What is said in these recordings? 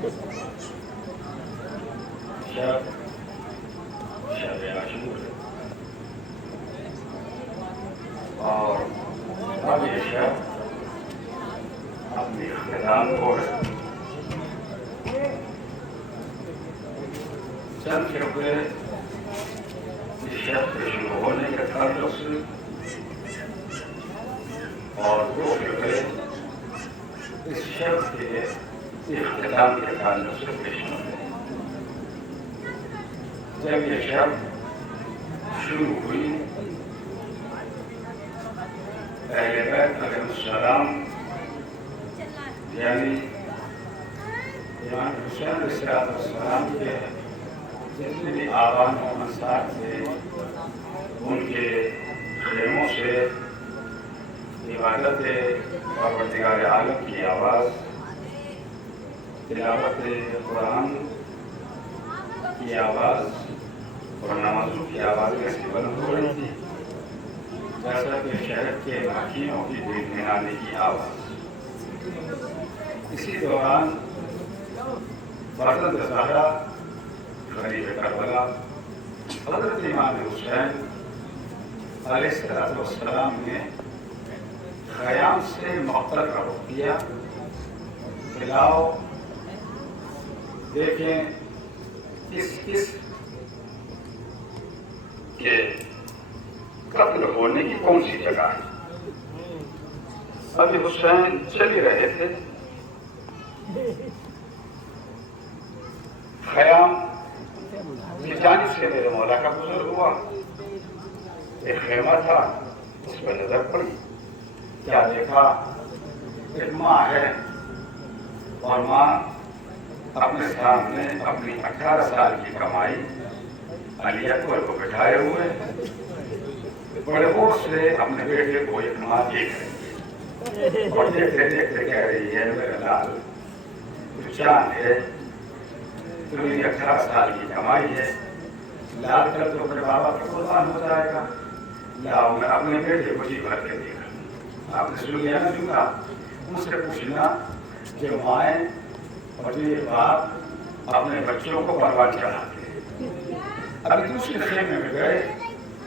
شب شب عاشور ہے اور اب یہ شب اپنی اختتام کو ہے. چند شبے اس شب کے شروع ہونے کے تعلق سے اور دو شبے اس شب کے اختتام کے تعلق سے پیش ہوتے ہیں. جب یہ شب شروع ہوئی اہل بیت علیہ السلام یعنی امام حسین علیہ السلام کے جتنے بھی آبان و انصار تھے ان کے خیموں سے عبادت پروردگار عالم کی آواز، تلاوت قرآن کی آواز اور نمازوں کی آوازیں ایسی بلند ہو رہی تھی جیسا کہ شہر کے مکھیوں کی بھنکھنانے کی آواز. اسی دوران فرزند زہرا خلیل کربلا حضرت امام حسین علیہ السلام نے خیام سے مقتل کا رخ کیا. پھیلاؤ دیکھیں کس کے قتل ہونے کی کون سی جگہ ہے. ابھی حسین چل ہی رہے تھے. خیام کی جانب سے میرے مولا کا گزر ہوا. ایک خیمہ تھا اس پر نظر پڑی. کیا دیکھا ایک ماں ہے اور ماں اپنے سامنے اپنی 18 سال کی کمائی علی اکبر کو بٹھائے ہوئے بڑے غور سے اپنے بیٹے کو ایک ماں دیکھ رہی ہے اور دیکھتے دیکھتے کہہ رہی ہے میرا لال تو چاند ہے تو میری 18 سال کی کمائی ہے لال کر تو اپنے بابا کا قربان ہو جائے گا. لاؤ میں اپنے بیٹے کو جی بھر کے دیکھا. آپ نے سن لیا نا جملہ. ان سے پوچھنا کہ مائیں اور یہ باپ اپنے بچوں کو پروان چڑھاتے ہیں. ابھی دوسرے خیمے میں گئے.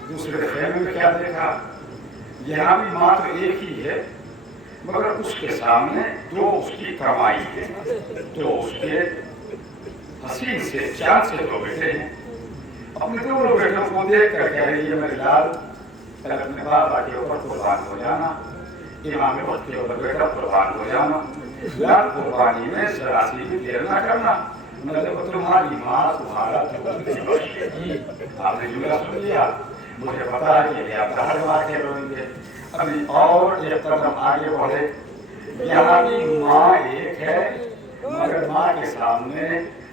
دوسرے خیمے میں کیا دیکھا؟ یہاں بھی ماں تو ایک ہی ہے مگر اس کے سامنے دو اس کی کمائی ہے. دو اس کے حسین سے چاند سے دو بیٹے ہیں. اپنے دونوں بیٹوں کو دیکھ کر کہہ رہی ہے میرے لال کل اپنے بابا کے اوپر قربان ہو جانا. امام وقت کے اوپر بیٹا قربان ہو جانا. لال قربانی میں ذرا سی بھی دیر نہ کرنا. میں دیکھو تمہاری ماں تمہارا آپ نے جملہ سن لیا. مجھے پتا ہے کہ آپ ہر ماں کے روئیں گے. ابھی اور ایک قدم آگے بڑھے. یہاں بھی ماں ایک ہے مگر ماں کے سامنے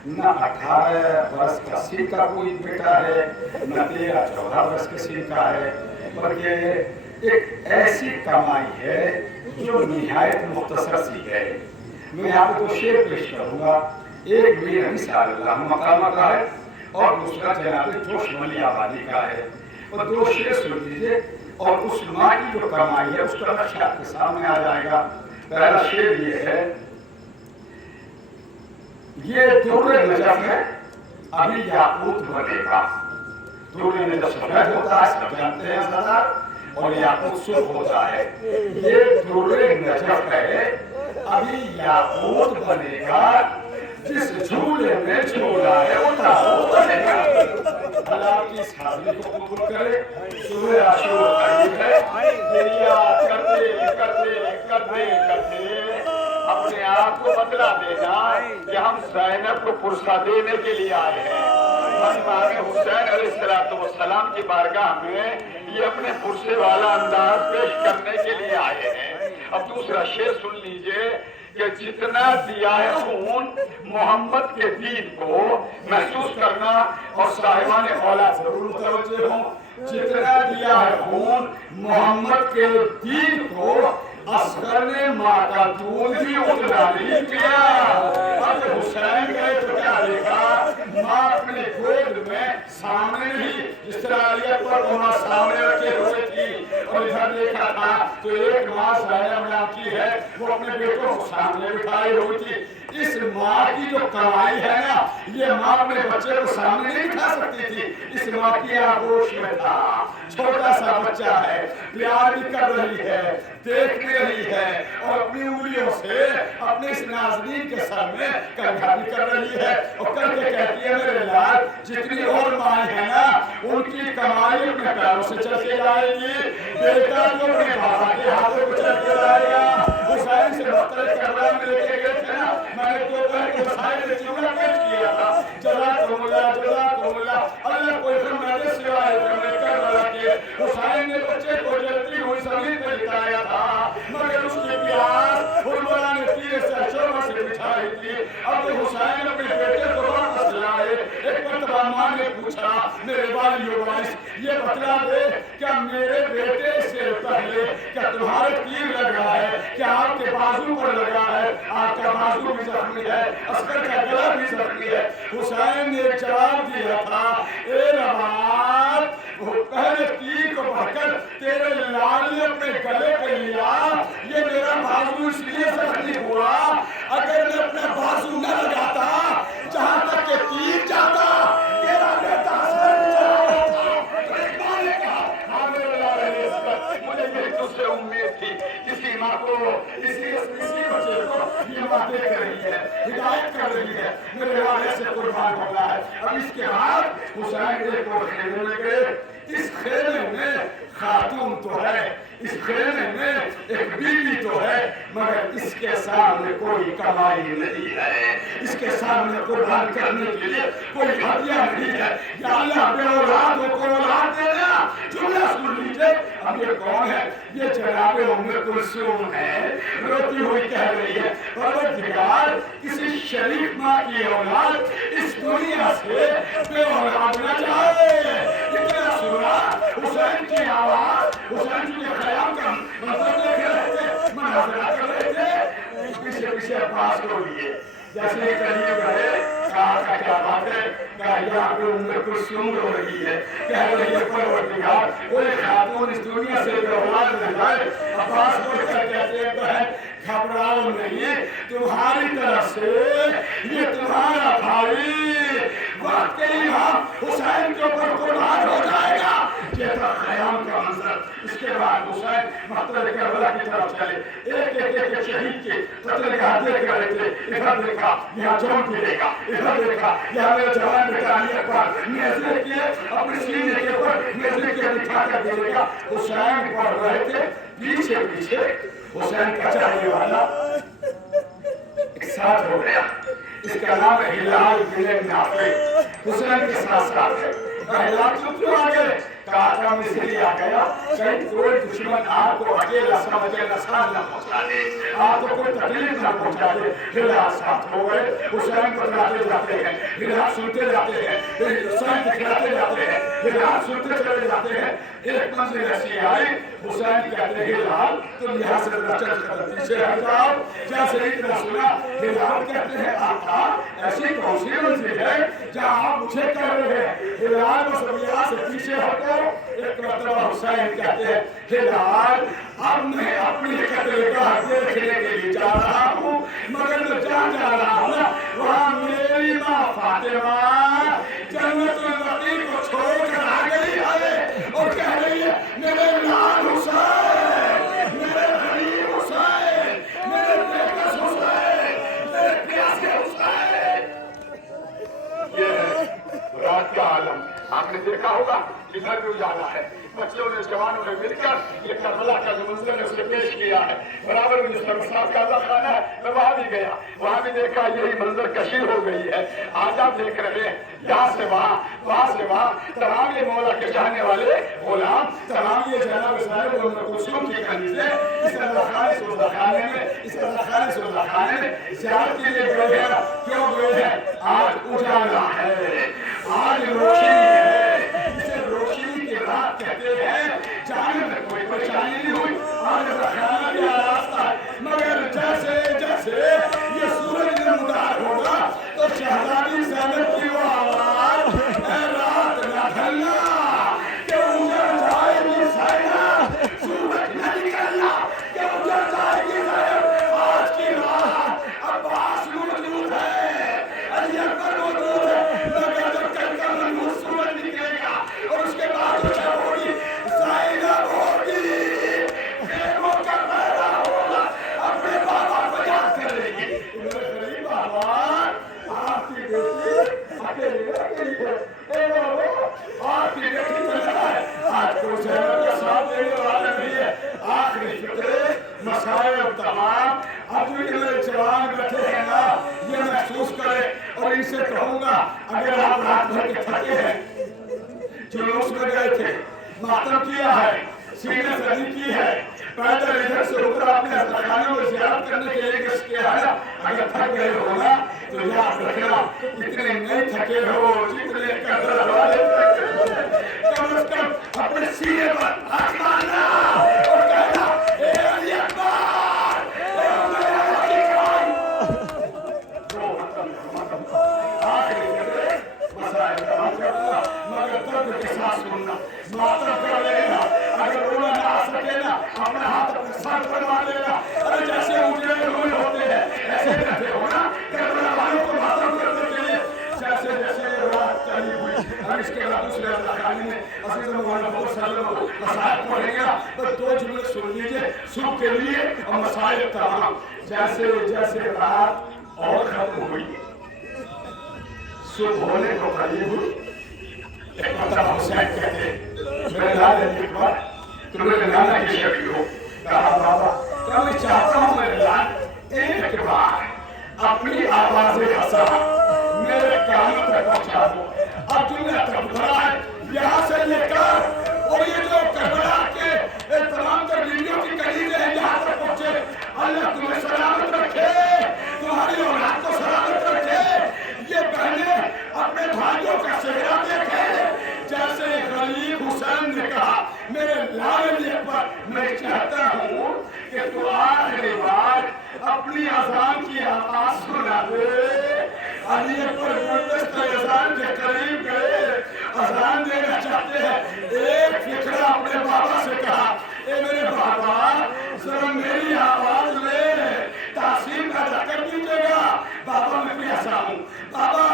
نہ 18 برس کا سن کا کوئی بیٹا ہے نہ 13-14 برس کے سن کا ہے بلکہ ایک ایسی کمائی ہے جو نہایت مختصر سی ہے. میں آپ کو شعر پیش کروں گا. ایک میر مثال اللہ مقامہ کا ہے اور دوسرا جناب جوش ملی آبادی کا ہے. اور دو شعر سن لیجیے اور اس ماں کی جو کمائی ہے اس کا نقشہ آپ کے سامنے آ جائے گا. پہلا شعر یہ ہے یہ در نجف ہے ابھی یاقوت بنے گا. در نجف سفید ہوتا ہے سب جانتے ہیں زیادہ اور یاقوت سرخ ہوتا ہے. یہ در نجف ہے ابھی یاقوت بنے گا. جس جھولے میں جھولا ہے وہ تابوت بنے گا. اللہ کی اس حاضری کو قبول کرے. سورہ عاشور قریب ہے. دریا کرتے کرتے کرتے کرتے اپنے آپ کو بدلا دینا کہ ہم زینب کو پرسہ دینے کے لیے آئے ہیں. ہم امام حسین علیہ السلام کی بارگاہ میں یہ اپنے پرسے والا انداز پیش کرنے کے لیے آئے ہیں. اب دوسرا شعر سن لیجئے کہ جتنا دیا ہے خون محمد کے دین کو محسوس کرنا اور صاحبان اولاد ضرور متوجہ ہوں. جتنا دیا ہے خون محمد کے دین کو اصغر نے ماں کا دودھ بھی اتنا نہیں پیا. اب حسین گئے تو کیا دیکھا؟ ماں اپنے گود میں سامنے ہی جس طرح علی اکبر کو ماں سامنے رکھے ہوئے تھی اور और इधर देखा था तो एक माँ ज़ैनब नाम की है, वो अपने बेटों को सामने बिठाई हुई थी। इस माँ की जो कमाई है ना, ये माँ अपने बच्चे को सामने नहीं बिठा सकती थी। इस माँ की आगोश में था, छोटा सा बच्चा है, प्यार भी कर रही है, देख भी रही है, और अपनी उंगलियों से अपने इस नाज़रीन के सर में कंघा भी कर रही है, और करके कहती है मेरे लाल जितनी और माएँ हैं ना, उनकी कमाई अपने पैरों से चल के जाएगी, बेटा जो अपने बाबा के हाथों को चल के जाएगा। हुसैन से मुख्तलिफ करबला में लेके गए थे ना, मैंने दोपहर को हुसैन ने जुमला पेश किया था, जज़ाकुमुल्लाह अल्लाह कोई फरमाने सिवाय करबला के। हुसैन ने बच्चे को जलती हुई जमीन पर लिटाया था, मगर उसकी प्यास फुलवाला ने तीर से शोभा से बिछाई थी। अब हुसैन अपने बेटे को वापस लाए। एक मरतबा माँ ने पूछा मेरे वालियो वारिस ये बतला दे, क्या मेरे बेटे से पहले क्या तुम्हारे तीर लगा है, क्या आपके बाजू पर लगा है? आपका बाजू भी जख्मी है, अस्कर का गला भी जख्मी है। हुसैन ने जवाब दिया था ए नवाब, पहले तीर को पकड़ तेरे लाल ने अपने गले पे लिया, ये मेरा बाजू इसलिए जख्मी हुआ, अगर मैं अपना बाजू न लगाता जहां तक के तीर जाता तेरा बेटा मुझे यही तुझसे उम्मीद थी। इसी माँ को इसी बच्चे को ये माँ देख रही है, हिदायत कर रही है, मेरे वाले से कुर्बान होना है। अब इसके बाद हुसैन एक और खेलने लगे। इस खेले में खातून तो है, इस खेले में एक बीवी तो है, मगर इसके सामने कोई कमाई नहीं है, इसके सामने कुर्बान करने के लिए कोई हदिया नहीं है। या अल्लाह बे औलादों को औलाद देना। जुमला सुन लीजिए, अब ये कौन है? ये जनाबे उम्मे कुलसूम है, रोती हुई कह रही है परवरदिगार किसी शरीफ माँ की औलाद इस दुनिया से बे औलाद न जाए। इतना सुना हुसैन की आवाज, हुसैन के ख़याम का मंजर देख रहे थे, मुनाज़रा कर रहे थे, पीछे पीछे अब्बास को लिए जैसे करीब गए, कहा क्या बात है? कहा यहाँ पे उम्मे कुलसूम रो रही है, कह रही है परवरदिगार कोई खातून इस दुनिया से औलाद न जाए। अब्बास बोलकर कहते हैं बहन घबराओ नहीं, तुम्हारी तरफ से ये तुम्हारा भाई वाकई हम हुसैन के ऊपर कुर्बान हो जाएगा। ये था ख़याम का मंजर। इसके बाद हुसैन मक़तल करबला की तरफ चले, एक शहीद के कत्ल का देख रहे थे, इधर देखा यहाँ जौन गिरेगा, इधर देखा यहाँ मेरा जवान बेटा अली अकबर नेज़े के अपने सीने के ऊपर नेज़े के बिठा कर गिरेगा। हुसैन पढ़ रहे थे, पीछे पीछे हुसैन का चाहने वाला एक साथ हो गया, इसका नाम है हिलाल बिन नाफे, हुसैन के साथ साथ है। हिलाल क्यों आ गए? काका मिस्री आ गया, कहीं कोई दुश्मन आपको अकेला समझ के नुकसान न पहुंचा दे, आपको कोई तकलीफ न पहुंचा दे। हिलाल साथ हो गए, हुसैन बतलाते जाते हैं, हिलाल सुनते जाते हैं, हुसैन दिखलाते जाते हैं, हिलाल सुनते चले जाते हैं। एक मंजिल ऐसी आई, हुसैन कहते हैं हिलाल तुम यहाँ से चल पीछे हट जाओ। जैसे इतना सुना हिलाल कहते हैं आका ऐसी कौन सी मंजिल है जहाँ आप मुझे कह रहे हैं? हिलाल बस यहाँ से पीछे हटो। एक मरतबा हुसैन कहते हैं हिलाल अब मैं अपनी कत्लगाह देखने के लिए जा रहा हूँ, मगर मैं जहाँ जा रहा हूँ ना वहाँ मेरी माँ फातिमा जन्नतुल बकी को छोड़कर आ गई है और कह रही है मेरे लाल हुसैन, मेरे गरीब हुसैन, मेरे बेकस हुसैन, मेरे प्यासे हुसैन। ये रात का आलम आपने देखा होगा, इधर भी उजाला है, बच्चों ने जवानों ने मिलकर ये करबला का जो मंजर है उसे पेश किया है। बराबर में सरसाब का अल्लाह खाना है, मैं वहां भी गया, वहां भी देखा यही मंजर कशीर हो गई है। आज आप देख रहे हैं यहाँ से वहाँ, वहाँ से वहाँ, तमाम ये मौला के चाहने वाले गुलाम, तमाम ये जनाब साहब उम्मे कुलसूम की खलीफे इस रज़ाखाने में ज़ियारत के लिए गए हैं। क्यों गए हैं? आज उजाला है, आज रोशनी है, इसे रोशनी की रात कहते हैं। जाने में कोई परेशानी नहीं हुई, आज रज़ाखाना भी रास्ता है, मगर जैसे जैसे ये सूरज नमदार होगा तो शहजादी ज़ैनब की वो आवाज़ रात न ढलना कि उजड़ जाएगी सैना है। ए बाबा, आपकी बेटी तो है, आपको जहर का साथ देने वाला नहीं है। आखिरी फिक्रे, मसाइल तमाम, अब भी मेरे जवान बैठे हैं ना, ये महसूस करें और इनसे कहूँगा, अगर आप रात भर के थके हैं, जुलूस में गए थे, मातम किया है, सीने सदी की है, पैदल इधर से उधर अपने अस्पतालों में ज़ियारत करने के लिए कष्ट किया है, अगर थक गए हो ना, तो याद रखना, इतने नहीं थके हो, जितने कदर वाले कम से कम अपने सीने पर हाथ मारना और कहना, ए अली अकबर, ए अली अकबर, मगर दर्द के साथ सुनना, मातम कर लेना, अगर रोना ना आ सके ना, अपना हाथ अपने सर पर मार लेना। अरे जैसे उजड़े हुए होते हैं, ऐसे बैठे हो ना, करबला वालों को मातम करने के लिए, जैसे जैसे रात चली हुई। अब इसके बाद दूसरे अज़ाखानी में अज़ीज़ मोहम्मद सल्लल्लाहु अलैहि वसल्लम पढ़ेगा, बस दो जुमले सुन लीजिए, सुबह के लिए और मसाइल तमाम। जैसे जैसे रात और खत्म हुई, सुबह होने को करीब हुई, एक बंदा हुसैन कहते, मेरे लाल अकबर, तुम मेरे नाना की शक्ल हो। कहा बाबा, तो मैं चाहता हूँ मेरे लाल एक बार अपनी आवाज़ हंसा मेरे कानों तक पहुँचा दो। अब तुमने करबला यहाँ से लेकर और ये जो करबला के तमाम तबलीगियों की कलीलें हैं यहाँ तक पहुँचे, अल्लाह तुम्हें सलामत रखे, तुम्हारी औलाद को सलामत रखे। ये बहनें अपने भाइयों का चेहरा देखे, जैसे खलील हुसैन ने कहा, मेरे लाल अकबर, मैं चाहता हूँ कि तू आखिरी बार अपनी अज़ान की आवाज़ सुना दे। अली अकबर गुलदस्ता अज़ान के करीब गए, अज़ान देना चाहते हैं। एक फिक्रा अपने बाबा से कहा, ए मेरे बाबा, जरा मेरी आवाज़ में तासीर अदा कर दीजिएगा। बाबा मैं प्यासा हूँ, बाबा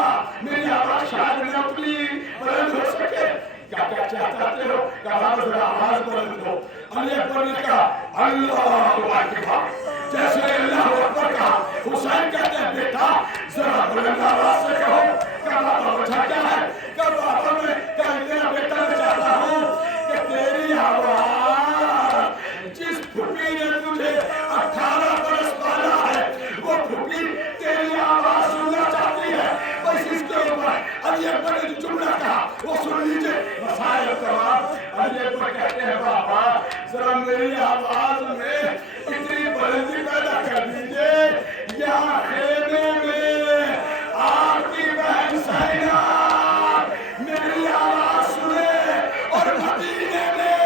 मेरी आवाज़ शायद न उतनी बुलंद हो सके। क्या चाहते हो? कहा जरा आवाज़ बुलंद हो। अली अकबर ने कहा, अल्लाहु अकबर। जैसे अल्लाहु अकबर कहा, हुसैन कहते हैं, बेटा जरा बुलंद आवाज़ से कहो। क्या बाबा वजह क्या है? क्या बाबा मैं मेरा बेटा मैं चाहता हूँ कि तेरी आवाज़ जिस फुफी ने तुझे 18 बरस पाला है, वो फुफी तेरी आवाज़ सुनना चाहती है। बस इसके ऊपर अली अकबर ने जो जुमला कहा वो सुन लीजिए। मसाइल तमाम। अली अकबर कहते हैं, बाबा जरा मेरी आवाज़ में इतनी बुलंदी पैदा कर दीजिए, यहाँ खेमे में आपकी बहन सैना मेरी आवाज़ सुने और मदीने में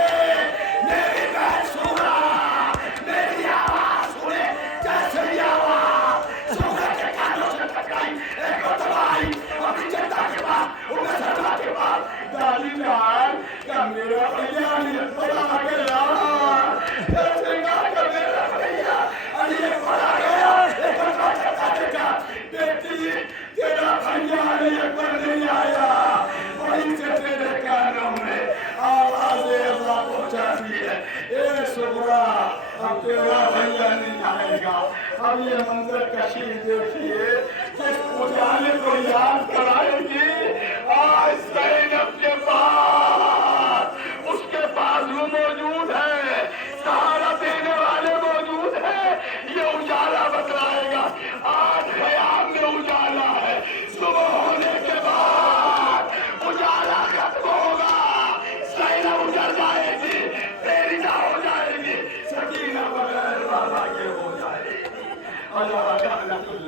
मेरी बहन सुना मेरी आवाज़ सुने। जैसे ही आवाज़ सुना के कानों से टकराई, एक दबाई अपनी जनता के पास, उन्हें सजा के पास, दादी जान का मेरा भैया अली अकबर आ गया, ऐसे ना कर मेरा भैया अली अकबर आ गया। एक देखा, बेटी तेरा भैया अली अकबर नहीं आया, वहीं से तेरे कानों में आवाज़ें अल्लाह पहुँचाती है, ए सुबरा अब तेरा भैया नहीं आएगा। अब ये मंजर कशी देखिए, जिस उजाले को याद कराएगी, आज ज़ैनब के पास, उसके पास वो मौजूद है, सहारा देने वाले मौजूद है, ये उजाला बतलाएगा। आज ख़याम में उजाला है, सुबह होने के बाद उजाला खत्म होगा, ज़ैनब उजड़ जाएगी, फेरिजा हो जाएगी, सकीना बगैर बाबा के हो जाएगी। अल्लाह अल्लाह